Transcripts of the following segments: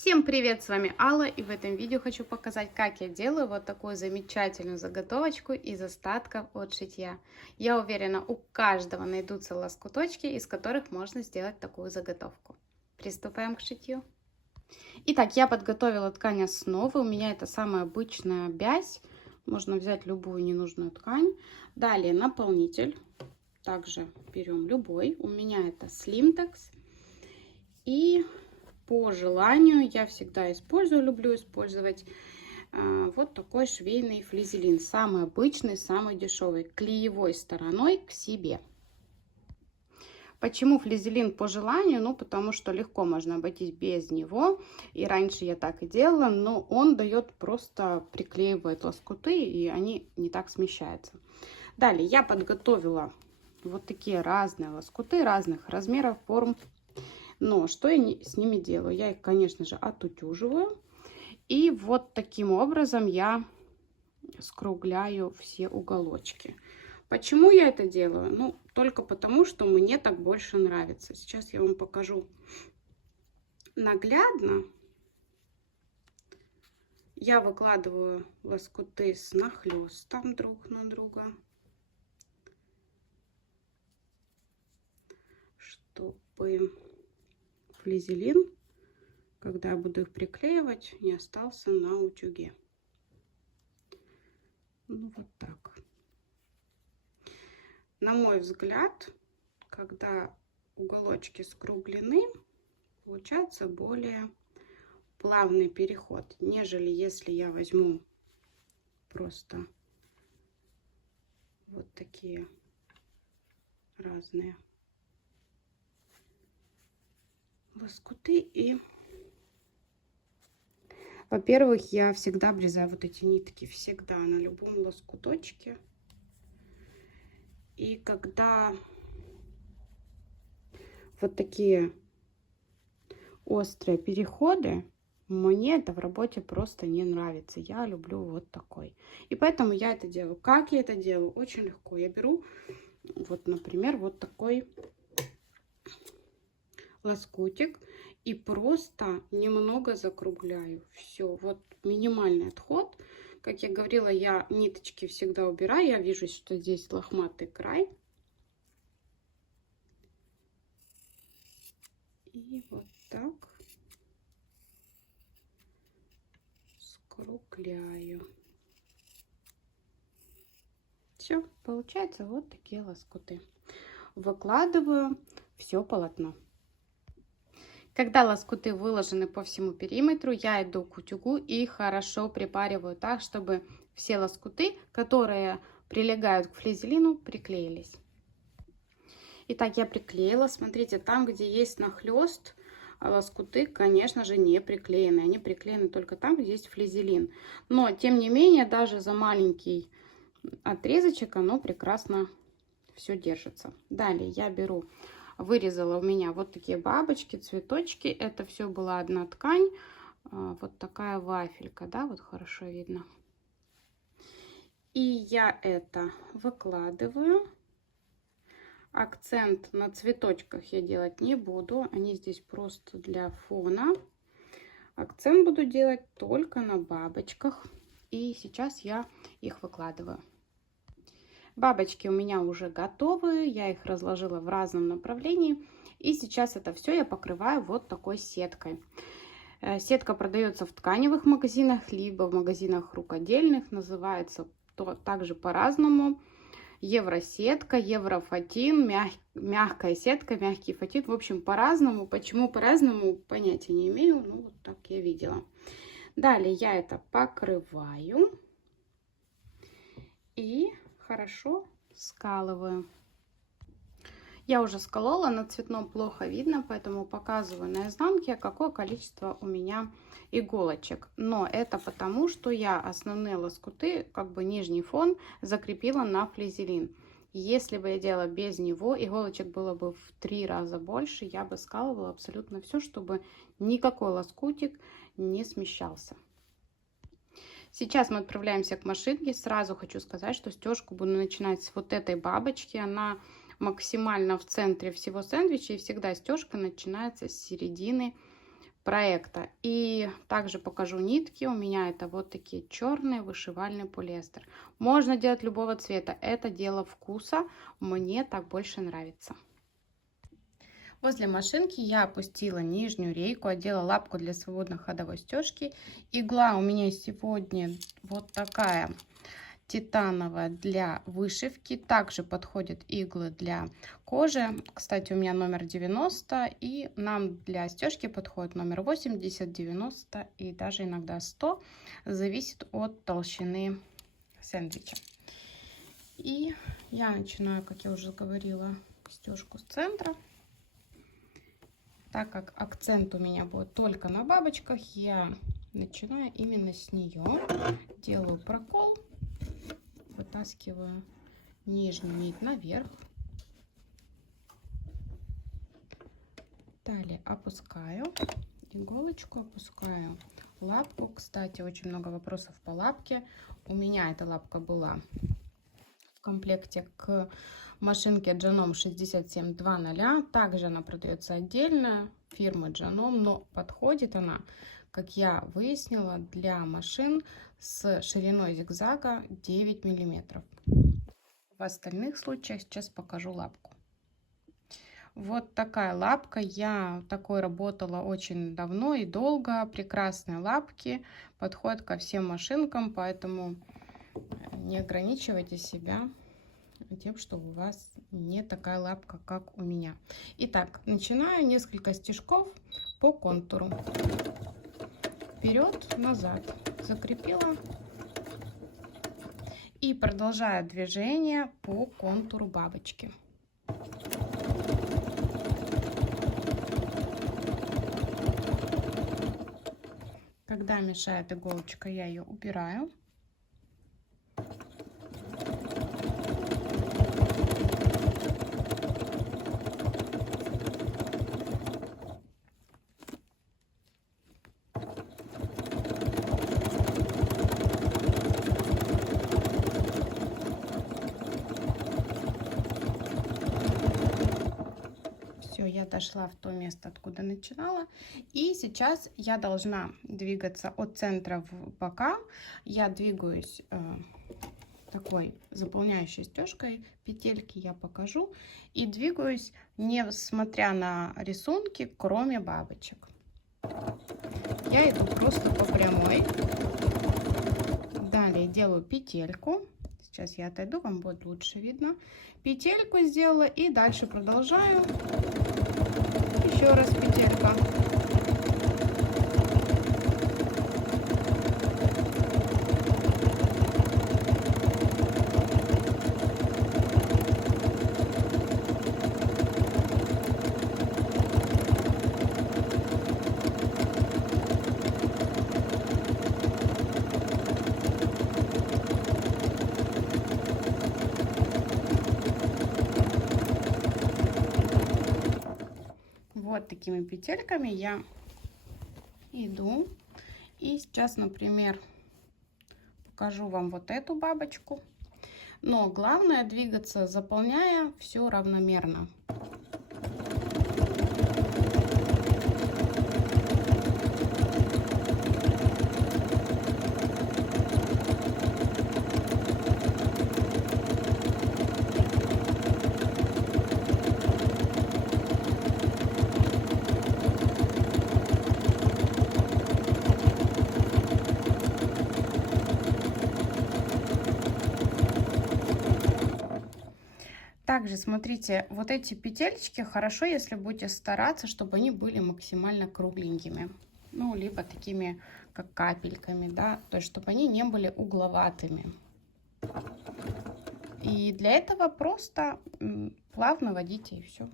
Всем привет, с вами Алла, и в этом видео хочу показать, как я делаю вот такую замечательную заготовочку из остатков от шитья. Я уверена, у каждого найдутся лоскуточки, из которых можно сделать такую заготовку. Приступаем к шитью. Итак, я подготовила ткань основы, у меня это самая обычная бязь, можно взять любую ненужную ткань. Далее наполнитель, также берем любой, у меня это Slimtex. И по желанию я всегда люблю использовать вот такой швейный флизелин. Самый обычный, самый дешевый, клеевой стороной к себе. Почему флизелин по желанию? Ну, потому что легко можно обойтись без него. И раньше я так и делала, но он дает просто приклеивает лоскуты, и они не так смещаются. Далее я подготовила вот такие разные лоскуты разных размеров, форм. Но что я с ними делаю? Я их, конечно же, отутюживаю. И вот таким образом я скругляю все уголочки. Почему я это делаю? Ну, только потому, что мне так больше нравится. Сейчас я вам покажу наглядно. Я выкладываю лоскуты с нахлестом друг на друга, чтобы флизелин, когда я буду их приклеивать, не остался на утюге. Ну, вот так. На мой взгляд, когда уголочки скруглены, получается более плавный переход, нежели если я возьму просто вот такие разные лоскуты. И, во-первых, я всегда обрезаю вот эти нитки, всегда на любом лоскуточке. И когда вот такие острые переходы, мне это в работе просто не нравится. Я люблю вот такой. И поэтому я это делаю. Как я это делаю? Очень легко. Я беру, вот, например, вот такой лоскутик и просто немного закругляю. Все, вот минимальный отход. Как я говорила, я ниточки всегда убираю. Я вижу, что здесь лохматый край. И вот так скругляю. Все, получается вот такие лоскуты. Выкладываю все полотно. Когда лоскуты выложены по всему периметру, я иду к утюгу и хорошо припариваю так, чтобы все лоскуты, которые прилегают к флизелину, приклеились. Итак, я приклеила. Смотрите, там, где есть нахлест, лоскуты, конечно же, не приклеены. Они приклеены только там, где есть флизелин. Но, тем не менее, даже за маленький отрезочек оно прекрасно все держится. Далее я беру, вырезала у меня вот такие бабочки, цветочки. Это все была одна ткань. Вот такая вафелька, да, вот хорошо видно. И я это выкладываю. Акцент на цветочках я делать не буду. Они здесь просто для фона. Акцент буду делать только на бабочках. И сейчас я их выкладываю. Бабочки у меня уже готовы. Я их разложила в разном направлении. И сейчас это все я покрываю вот такой сеткой. Сетка продается в тканевых магазинах, либо в магазинах рукодельных. Называется также по-разному. Евросетка, еврофатин, мягкая сетка, мягкий фатин. В общем, по-разному. Почему по-разному, понятия не имею. Ну, вот так я видела. Далее я это покрываю и хорошо скалываю. Я уже сколола, на цветном плохо видно, поэтому показываю на изнанке, какое количество у меня иголочек. Но это потому, что я основные лоскуты, как бы нижний фон, закрепила на флизелин. Если бы я делала без него, иголочек было бы в 3 раза больше, я бы скалывала абсолютно все, чтобы никакой лоскутик не смещался. Сейчас мы отправляемся к машинке. Сразу хочу сказать, что стежку буду начинать с вот этой бабочки. Она максимально в центре всего сэндвича, и всегда стежка начинается с середины проекта. И также покажу нитки. У меня это вот такие черные вышивальный полиэстер. Можно делать любого цвета. Это дело вкуса. Мне так больше нравится. Возле машинки я опустила нижнюю рейку, одела лапку для свободной ходовой стежки. Игла у меня сегодня вот такая титановая для вышивки. Также подходят иглы для кожи. Кстати, у меня номер 90, и нам для стежки подходит номер 80, 90 и даже иногда 100. Зависит от толщины сэндвича. И я начинаю, как я уже говорила, стежку с центра. Так как акцент у меня будет только на бабочках, я начинаю именно с нее. Делаю прокол, вытаскиваю нижнюю нить наверх. Далее опускаю иголочку, опускаю лапку. Кстати, очень много вопросов по лапке. У меня эта лапка была в комплекте к машинке Janome 6720. Также она продается отдельно фирмы Janome, но подходит она, как я выяснила, для машин с шириной зигзага 9 мм. В остальных случаях сейчас покажу лапку. Вот такая лапка. Я такой работала очень давно и долго. Прекрасные лапки, подходят ко всем машинкам, поэтому не ограничивайте себя тем, что у вас не такая лапка, как у меня. Итак, начинаю несколько стежков по контуру. Вперед, назад. Закрепила. И продолжаю движение по контуру бабочки. Когда мешает иголочка, я ее убираю. Я дошла в то место, откуда начинала, и сейчас я должна двигаться от центра в бока. Я двигаюсь такой заполняющей стежкой, петельки я покажу, и двигаюсь, не смотря на рисунки, кроме бабочек. Я иду просто по прямой. Далее делаю петельку. Сейчас я отойду, вам будет лучше видно. Петельку сделала, и дальше продолжаю. Еще раз петелька. Вот такими петельками я иду. И сейчас, например, покажу вам вот эту бабочку. Но главное двигаться, заполняя все равномерно. Также смотрите, вот эти петелечки хорошо, если будете стараться, чтобы они были максимально кругленькими. Ну, либо такими, как капельками, да, то есть, чтобы они не были угловатыми. И для этого просто плавно водите, и все.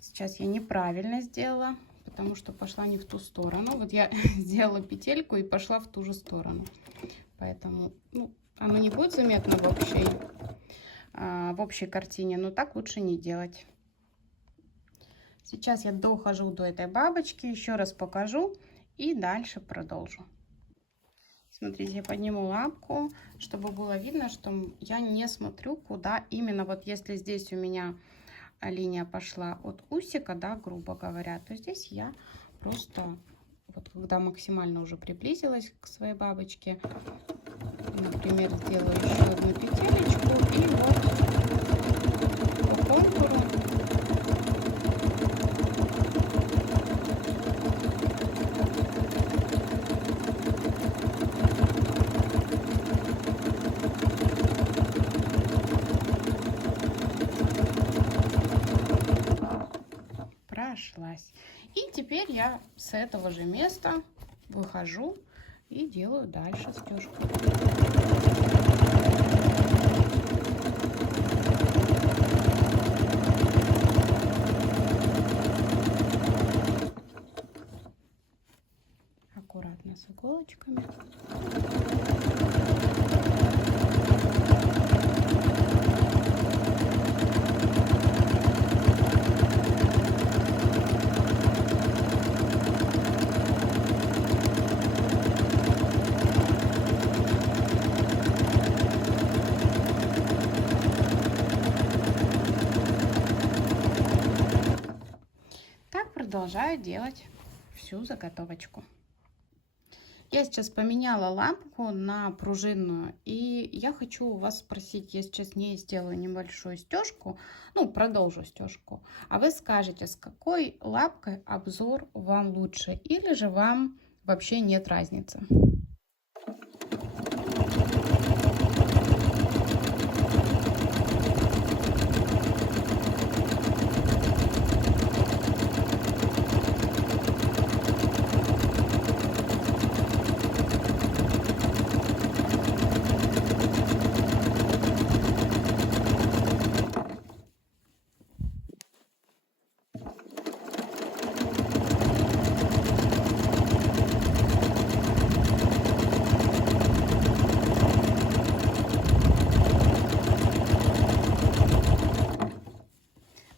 Сейчас я неправильно сделала, потому что пошла не в ту сторону. Вот я сделала петельку и пошла в ту же сторону. Поэтому, ну, оно не будет заметно в общей картине, но так лучше не делать. Сейчас я дохожу до этой бабочки, еще раз покажу и дальше продолжу. Смотрите, я подниму лапку, чтобы было видно, что я не смотрю, куда именно. Вот если здесь у меня линия пошла от усика, да, грубо говоря, то здесь я просто, вот когда максимально уже приблизилась к своей бабочке, например, сделаю еще одну петелечку и вот по контуру прошлась. И теперь я с этого же места выхожу и делаю дальше стежку. Аккуратно с иголочками. Продолжаю делать всю заготовочку. Я сейчас поменяла лампу на пружинную, и я хочу у вас спросить, я сейчас не сделаю небольшую стежку, ну, продолжу стежку, а вы скажете, с какой лапкой обзор вам лучше, или же вам вообще нет разницы.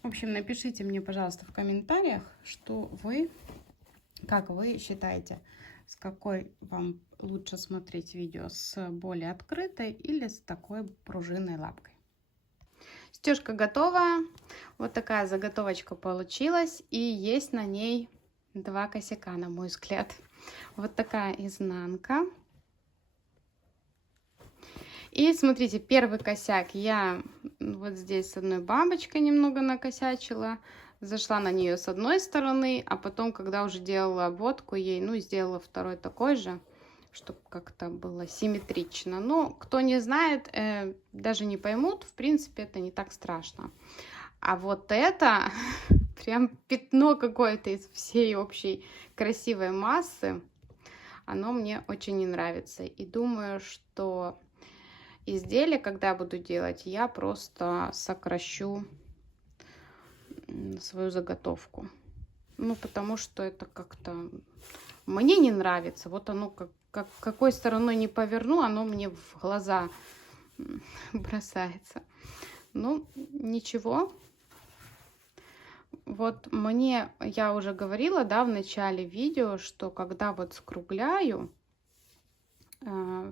В общем, напишите мне, пожалуйста, в комментариях, что вы, как вы считаете, с какой вам лучше смотреть видео, с более открытой или с такой пружинной лапкой. Стежка готова. Вот такая заготовочка получилась, и есть на ней два косяка, на мой взгляд. Вот такая изнанка. И смотрите, первый косяк я вот здесь с одной бабочкой немного накосячила, зашла на нее с одной стороны, а потом, когда уже делала обводку ей, ну, сделала второй такой же, чтобы как-то было симметрично. Но кто не знает, даже не поймут, в принципе, это не так страшно. А вот это прям пятно какое-то из всей общей красивой массы, оно мне очень не нравится. И думаю, что изделие, когда я буду делать, я просто сокращу свою заготовку. Ну, потому что это как-то мне не нравится. Вот оно какой стороной не поверну, оно мне в глаза бросается. Ну, ничего. Вот мне, я уже говорила, да, в начале видео, что когда вот скругляю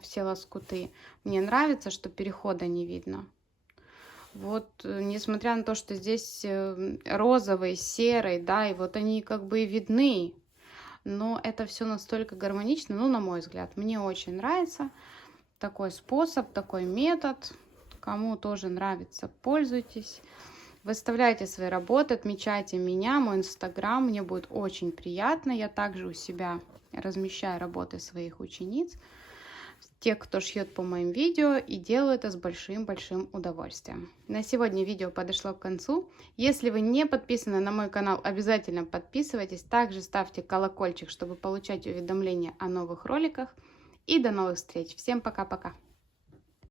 все лоскуты, мне нравится, что перехода не видно. Вот, несмотря на то, что здесь розовый, серый, да, и вот они как бы и видны, но это все настолько гармонично, ну, на мой взгляд, мне очень нравится такой способ, такой метод. Кому тоже нравится, пользуйтесь. Выставляйте свои работы, отмечайте меня, мой инстаграм, мне будет очень приятно. Я также у себя размещаю работы своих учениц, тех, кто шьет по моим видео, и делаю это с большим-большим удовольствием. На сегодня видео подошло к концу. Если вы не подписаны на мой канал, обязательно подписывайтесь. Также ставьте колокольчик, чтобы получать уведомления о новых роликах. И до новых встреч. Всем пока-пока.